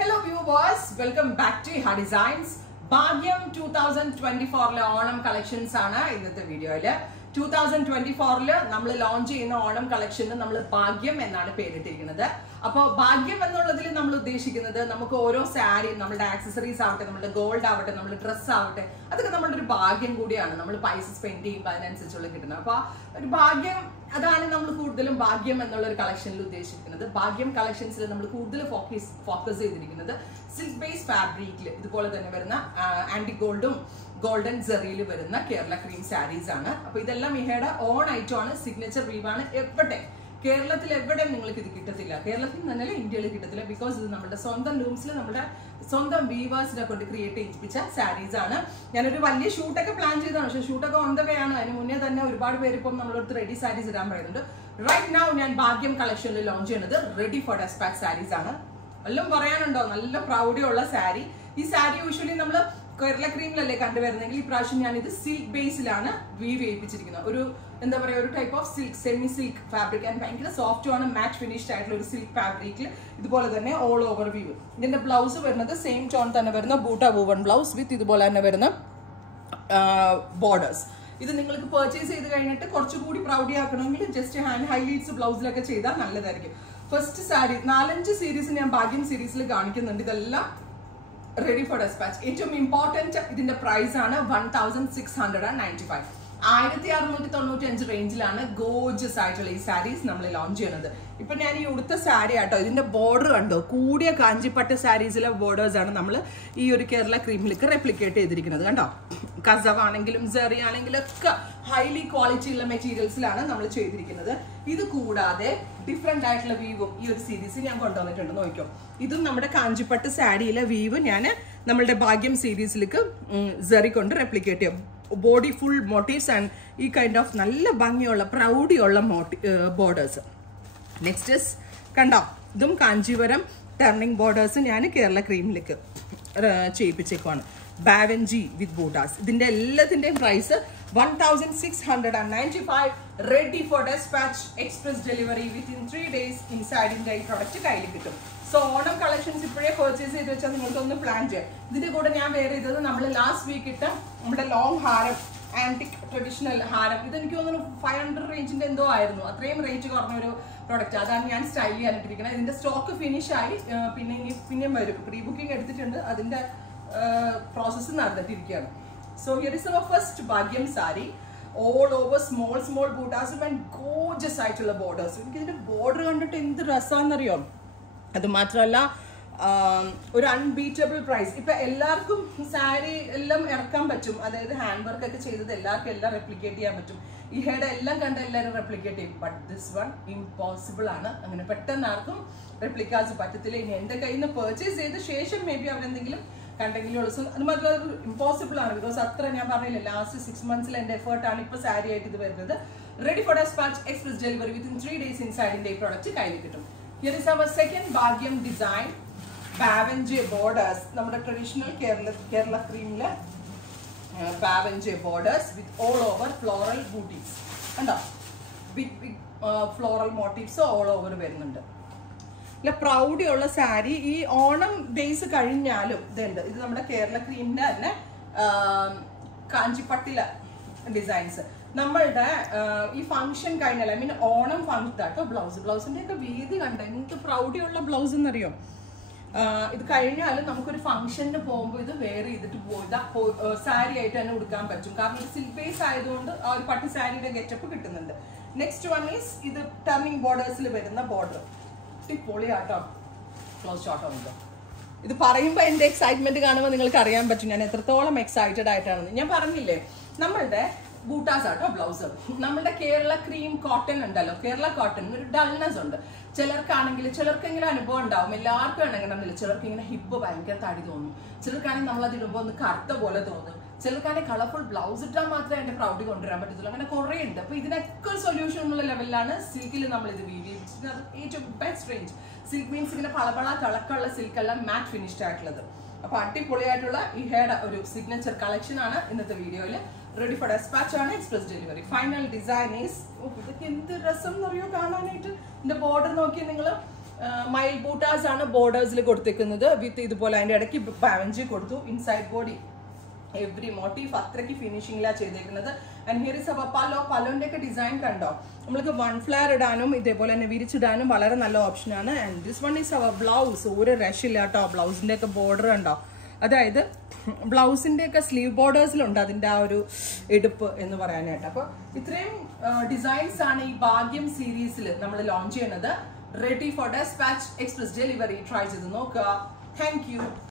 Hello viewers, welcome back to Iha Designs. Bhagyam 2024 Onam collections ആണ് ഇന്നത്തെ വീഡിയോയില്. 2024 നമ്മൾ ലോഞ്ച് ചെയ്യുന്ന ഓണം കളക്ഷന് നമ്മൾ ഭാഗ്യം എന്നാണ് പേരിട്ടിരിക്കുന്നത്. അപ്പോൾ ഭാഗ്യം എന്നുള്ളതിൽ നമ്മൾ ഉദ്ദേശിക്കുന്നത് നമുക്ക് ഓരോ സാരി, നമ്മുടെ ആക്സസറീസ് ആവട്ടെ, നമ്മുടെ ഗോൾഡ് ആവട്ടെ, നമ്മുടെ ഡ്രസ്സ് ആവട്ടെ, അതൊക്കെ നമ്മുടെ ഒരു ഭാഗ്യം കൂടിയാണ്. നമ്മൾ പൈസ സ്പെൻഡ് ചെയ്യുമ്പോൾ അതിനനുസരിച്ചുള്ള കിട്ടുന്നത്. അപ്പോൾ ഒരു ഭാഗ്യം, അതാണ് നമ്മൾ കൂടുതലും ഭാഗ്യം എന്നുള്ള ഒരു കളക്ഷനിൽ ഉദ്ദേശിക്കുന്നത്. ഭാഗ്യം കളക്ഷൻസിൽ നമ്മൾ കൂടുതൽ ഫോക്കസ് ചെയ്തിരിക്കുന്നത് സിൽക്ക് ബേസ് ഫാബ്രിക്കിൽ ഇതുപോലെ തന്നെ വരുന്ന ആന്റി ഗോൾഡും ഗോൾഡൻ ജെറിയിൽ വരുന്ന കേരള ക്രീം സാരീസ് ആണ്. അപ്പൊ ഇതെല്ലാം ഇഹയുടെ ഓൺ ഐറ്റം ആണ്, സിഗ്നേച്ചർ വീവ് ആണ്. എവിടെ കേരളത്തിൽ എവിടെ നിങ്ങൾക്ക് ഇത് കിട്ടത്തില്ല, കേരളത്തിൽ തന്നെയല്ല ഇന്ത്യയിൽ കിട്ടത്തില്ല. ബിക്കോസ് ഇത് നമ്മുടെ സ്വന്തം ലൂംസിൽ നമ്മുടെ സ്വന്തം വീവേഴ്സിനെ കൊണ്ട് ക്രിയേറ്റ് ചെയ്യിപ്പിച്ച സാരീസ് ആണ്. ഞാനൊരു വലിയ ഷൂട്ടൊക്കെ പ്ലാൻ ചെയ്തതാണ്, പക്ഷേ ഷൂട്ടൊക്കെ ഓൺ ദ വേ ആണ്. അതിന് മുന്നേ തന്നെ ഒരുപാട് പേര് ഇപ്പം നമ്മളടുത്ത് റെഡി സാരീസ് ഇടാൻ പറയുന്നുണ്ട്. റൈറ്റ് നൗ ഞാൻ ഭാഗ്യം കളക്ഷനിൽ ലോഞ്ച് ചെയ്യുന്നത് റെഡി ഫോർ ഡെസ്പാച്ച് സാരീസ് ആണ്. എല്ലാം പറയാനുണ്ടോ, നല്ല പ്രൗഡിയുള്ള സാരി. ഈ സാരി യൂഷ്വലി നമ്മൾ കേരള ക്രീമിലല്ലേ കണ്ടുവരുന്നെങ്കിൽ, ഈ പ്രാവശ്യം ഞാൻ ഇത് സിൽക്ക് ബേസിലാണ് വീവ് ചെയ്യിപ്പിച്ചിരിക്കുന്നത്. ഒരു എന്താ പറയുക, ഒരു type of silk, semi silk fabric and ഭയങ്കര സോഫ്റ്റ് ആണ്, മാറ്റ് ഫിനിഷ്ഡ് ആയിട്ടുള്ള ഒരു സിൽക്ക് ഫാബ്രിക്കിൽ ഇതുപോലെ തന്നെ ഓൾ ഓവർ വീവ്. ഇതിന്റെ ബ്ലൗസ് വരുന്നത് സെയിം ടോൺ തന്നെ വരുന്ന ബൂട്ട വൂവൺ ബ്ലൗസ് വിത്ത് ഇതുപോലെ തന്നെ വരുന്ന ബോർഡേഴ്സ്. ഇത് നിങ്ങൾക്ക് പർച്ചേസ് ചെയ്ത് കഴിഞ്ഞിട്ട് കുറച്ചുകൂടി പ്രൗഡി ആക്കണമെങ്കിൽ ജസ്റ്റ് ഹാൻഡ് ഹൈലൈറ്റ്സ് ബ്ലൗസിലൊക്കെ ചെയ്താൽ നല്ലതായിരിക്കും. ഫസ്റ്റ് സാരി 4-5 സീരീസ് ഞാൻ ഭാഗ്യം സീരീസിൽ കാണിക്കുന്നുണ്ട്. ഇതെല്ലാം റെഡി ഫോർ ഡെസ്പാച്ച്. ഏറ്റവും ഇമ്പോർട്ടന്റ് ഇതിന്റെ പ്രൈസ് ആണ് 1695. 1695 റേഞ്ചിലാണ് ഗോർജിയസ് ആയിട്ടുള്ള ഈ സാരീസ് നമ്മൾ ലോഞ്ച് ചെയ്യുന്നത്. ഇപ്പൊ ഞാൻ ഈ ഉടുത്ത സാരി ആട്ടോ, ഇതിന്റെ ബോർഡർ കണ്ടോ, കൂടിയ കാഞ്ചിപ്പട്ട് സാരീസിലെ ബോർഡേഴ്സ് ആണ് നമ്മൾ ഈ ഒരു കേരള ക്രീമിലേക്ക് റെപ്ലിക്കേറ്റ് ചെയ്തിരിക്കുന്നത്. കണ്ടോ, കസവ് ആണെങ്കിലും ജെറി ആണെങ്കിലും ഒക്കെ ഹൈലി ക്വാളിറ്റി ഉള്ള മെറ്റീരിയൽസിലാണ് നമ്മൾ ചെയ്തിരിക്കുന്നത്. ഇത് കൂടാതെ ഡിഫറെന്റ് ആയിട്ടുള്ള വീവും ഈ ഒരു സീരീസ് ഞാൻ കൊണ്ടുവന്നിട്ടുണ്ട്. നോക്കിക്കോ, ഇതും നമ്മുടെ കാഞ്ചിപ്പട്ട് സാരിയിലെ വീവ് ഞാൻ നമ്മളുടെ ഭാഗ്യം സീരീസിലേക്ക് ജെറി കൊണ്ട് റെപ്ലിക്കേറ്റ് ചെയ്യും. ബോഡി ഫുൾ മോട്ടീവ്സ് ആൻഡ് ഈ കൈൻഡ് ഓഫ് നല്ല ഭംഗിയുള്ള പ്രൗഡിയുള്ള ബോർഡേഴ്സ്. നെക്സ്റ്റ് കണ്ടോ, ഇതും കാഞ്ചീപുരം ടർണിംഗ് ബോർഡേഴ്സ് ഞാൻ കേരള ക്രീമിലേക്ക് ചെയ്യിപ്പിച്ചേക്കുവാണ്. ബാവൻജി വിത്ത് ബൂട്ടാസ്. ഇതിന്റെ എല്ലാത്തിന്റെയും price 1695. Ready for dispatch, express delivery within 3 days. Inside India ഈ പ്രൊഡക്റ്റ് കയ്യിൽ കിട്ടും. സോ ഓണം കളക്ഷൻസ് ഇപ്പോഴേ പർച്ചേസ് ചെയ്ത് വെച്ചാൽ നിങ്ങൾക്കൊന്ന് പ്ലാൻ ചെയ്യാം. ഇതിന്റെ കൂടെ ഞാൻ വേറെ ചെയ്തത് നമ്മൾ ലാസ്റ്റ് വീക്ക് ഇട്ട നമ്മുടെ ലോങ് ഹാരം, ആന്റിക് ട്രഡീഷണൽ ഹാരം. ഇതെനിക്ക് തോന്നുന്നു 500 റേഞ്ചിന്റെ എന്തോ ആയിരുന്നു. അത്രയും റേറ്റ് കുറഞ്ഞൊരു പ്രൊഡക്റ്റ്. അതാണ് ഞാൻ സ്റ്റൈൽ ചെയ്യാനിട്ടിരിക്കുന്നത്. ഇതിന്റെ സ്റ്റോക്ക് ഫിനിഷ് ആയി, പിന്നെയും വരും. പ്രീ ബുക്കിംഗ് എടുത്തിട്ടുണ്ട്, അതിന്റെ പ്രോസസ്സ് നടന്നിട്ടിരിക്കുകയാണ്. So here is our first ഭാഗ്യം സാരി. ഓൾ ഓവർ സ്മോൾ ബൂട്ടാസും ആൻഡ് ഗോർജിയസ് ആയിട്ടുള്ള ബോർഡേഴ്സ്. എനിക്ക് ഇതിന്റെ ബോർഡർ കണ്ടിട്ട് എന്ത് രസമാണെന്നറിയോ. അത് മാത്രമല്ല ഒരു അൺബീറ്റബിൾ പ്രൈസ്. ഇപ്പൊ എല്ലാവർക്കും സാരി എല്ലാം ഇറക്കാൻ പറ്റും, അതായത് ഹാൻഡ് വർക്ക് ഒക്കെ ചെയ്തത് എല്ലാവർക്കും എല്ലാം റെപ്ലിക്കേറ്റ് ചെയ്യാൻ പറ്റും. ഈ ഹെഡ് എല്ലാം കണ്ട എല്ലാവരും റെപ്ലിക്കേറ്റ് ചെയ്യും. ബട്ട് ദിസ് വൺ ഇമ്പോസിബിൾ ആണ്. അങ്ങനെ പെട്ടെന്ന് ആർക്കും റെപ്ലിക്കാസ് പറ്റത്തില്ല. ഇനി എന്റെ കയ്യിൽ നിന്ന് പർച്ചേസ് ചെയ്ത ശേഷം മേ ബി അവരെന്തെങ്കിലും കണ്ടെങ്കിലും ഉള്ളൂ. അത് മാത്രമല്ല ഇമ്പോസിബിൾ ആണ്. ബിക്കോസ് അത്ര ഞാൻ പറഞ്ഞില്ല, ലാസ്റ്റ് 6 months എന്റെ എഫേർട്ടാണ് ഇപ്പൊ സാരി ആയിട്ട് ഇത് വരുന്നത്. Ready for dispatch, express delivery within 3 days inside India ഈ പ്രൊഡക്റ്റ് കയ്യിൽ കിട്ടും. Here is our second Bhagyam design. Bavenje borders. നമ്മുടെ ട്രഡീഷണൽ കേരള ക്രീമിലെ Bavenje borders with all over floral booties. കണ്ടോ, big floral motifs all over വരുന്നുണ്ട്. അല്ല, പ്രൗഡിയുള്ള സാരി. ഈ Onam days കഴിഞ്ഞാലും ഇതുണ്ട്. ഇത് നമ്മുടെ കേരള ക്രീമിന്റെ തന്നെ കാഞ്ചിപ്പട്ടില ഡിസൈൻസ്. നമ്മളുടെ ഈ ഫംഗ്ഷൻ കഴിഞ്ഞാൽ, ഐ മീൻ ഓണം ഫംഗ്ഷൻ കേട്ടോ, ബ്ലൗസിന്റെ ഒക്കെ വീതി കണ്ട എന്ത് പ്രൗഡിയുള്ള ബ്ലൗസ് എന്നറിയോ. ഇത് കഴിഞ്ഞാലും നമുക്കൊരു ഫംഗ്ഷന് പോകുമ്പോൾ ഇത് വെയർ ചെയ്തിട്ട് സാരി ആയിട്ട് തന്നെ ഉടുക്കാൻ പറ്റും. കാരണം ഇത് സിൽക്ക് ബേസ് ആയതുകൊണ്ട് ആ ഒരു പട്ട് സാരിയുടെ ഗെറ്റപ്പ് കിട്ടുന്നുണ്ട്. നെക്സ്റ്റ് വൺ ഈസ് ഇത് ടർണിംഗ് ബോർഡേഴ്സിൽ വരുന്ന ബോർഡർ. പൊളിയാട്ടോ, ക്ലോസ് ഷോട്ടോ ഉണ്ട്. ഇത് പറയുമ്പോൾ എന്റെ എക്സൈറ്റ്മെന്റ് കാണുമ്പോൾ നിങ്ങൾക്ക് അറിയാൻ പറ്റും ഞാൻ എത്രത്തോളം എക്സൈറ്റഡ് ആയിട്ടാണെന്ന്. ഞാൻ പറഞ്ഞില്ലേ, നമ്മളുടെ ബൂട്ടാസ് ആട്ടോ ബ്ലൗസ്. നമ്മുടെ കേരള ക്രീം കോട്ടൺ ഉണ്ടല്ലോ, കേരള കോട്ടൺ ഒരു ഡൾനെസ് ഉണ്ട്. ചിലർക്കെങ്കിലും അനുഭവം ഉണ്ടാവും. എല്ലാവർക്കും ഇണങ്ങണമെന്നില്ല. ചിലർക്ക് ഇങ്ങനെ ഹിപ്പ് ഭയങ്കര തടി തോന്നും, ചിലർക്കാണെങ്കിൽ നമ്മളത് ഇടുമ്പോൾ ഒന്ന് കറുത്ത പോലെ തോന്നും, ചിലർക്കാണെങ്കിൽ കളർഫുൾ ബ്ലൗസ് ഇട്ടാൽ മാത്രമേ അതിന്റെ പ്രൗഡി കൊണ്ടുവരാൻ പറ്റത്തുള്ളൂ. അങ്ങനെ കുറേ ഉണ്ട്. അപ്പൊ ഇതിനൊക്കെ ഒരു സൊല്യൂഷൻ എന്നുള്ള ലെവലിലാണ് സിൽക്കിൽ നമ്മൾ ഇത് വീവ് ചെയ്തിട്ടുള്ളത്. ഏറ്റവും ബെസ്റ്റ് റേഞ്ച് സിൽക്ക് മീൻസ് ഇങ്ങനെ പളപള തിളക്കമുള്ള സിൽക്കല്ല, മാറ്റ് ഫിനിഷ്ഡ് ആയിട്ടുള്ളത്. അപ്പൊ അടിപൊളിയായിട്ടുള്ള ഈ ഹെയർ ഒരു സിഗ്നേച്ചർ കളക്ഷൻ ആണ് ഇന്നത്തെ വീഡിയോയിൽ. റെഡി ഫോർ ഡെസ്പാച്ച് ആണ്, express delivery. Final design is, ഇതൊക്കെ എന്ത് രസം എന്നറിയോ കാണാനായിട്ട്. ഇതിന്റെ ബോർഡർ നോക്കിയാൽ നിങ്ങൾ മൈൽ ബൂട്ടാസ് ആണ് ബോർഡേഴ്സിൽ കൊടുത്തേക്കുന്നത് വിത്ത് ഇതുപോലെ അതിന്റെ ഇടയ്ക്ക് പാവഞ്ചി കൊടുത്തു ഇൻസൈഡ് ബോഡി എവറി മോട്ടീഫ് അത്രയ്ക്ക് ഫിനിഷിംഗിലാണ് ചെയ്തേക്കുന്നത് ആൻഡ് ഹിയർ ഇസ് അവർ പല്ലോ പല്ലോന്റെ ഒക്കെ ഡിസൈൻ കണ്ടോ നമ്മൾക്ക് 1 ഫ്ലയർ ഇടാനും ഇതേപോലെ തന്നെ വിരിച്ചിടാനും വളരെ നല്ല ഓപ്ഷനാണ് and this one is our blouse ഒരു രഷില്ല കേട്ടോ ബ്ലൗസിന്റെ ഒക്കെ ബോർഡർ കണ്ടോ അതായത് ബ്ലൗസിന്റെ ഒക്കെ സ്ലീവ് ബോർഡേഴ്സിലുണ്ട് അതിന്റെ ആ ഒരു എടുപ്പ് എന്ന് പറയാനായിട്ട് അപ്പൊ ഇത്രയും ഡിസൈൻസ് ആണ് ഈ ഭാഗ്യം സീരീസിൽ നമ്മൾ ലോഞ്ച് ചെയ്യുന്നത് ready for dispatch express delivery try ചെയ്ത് നോക്കുക. Thank you.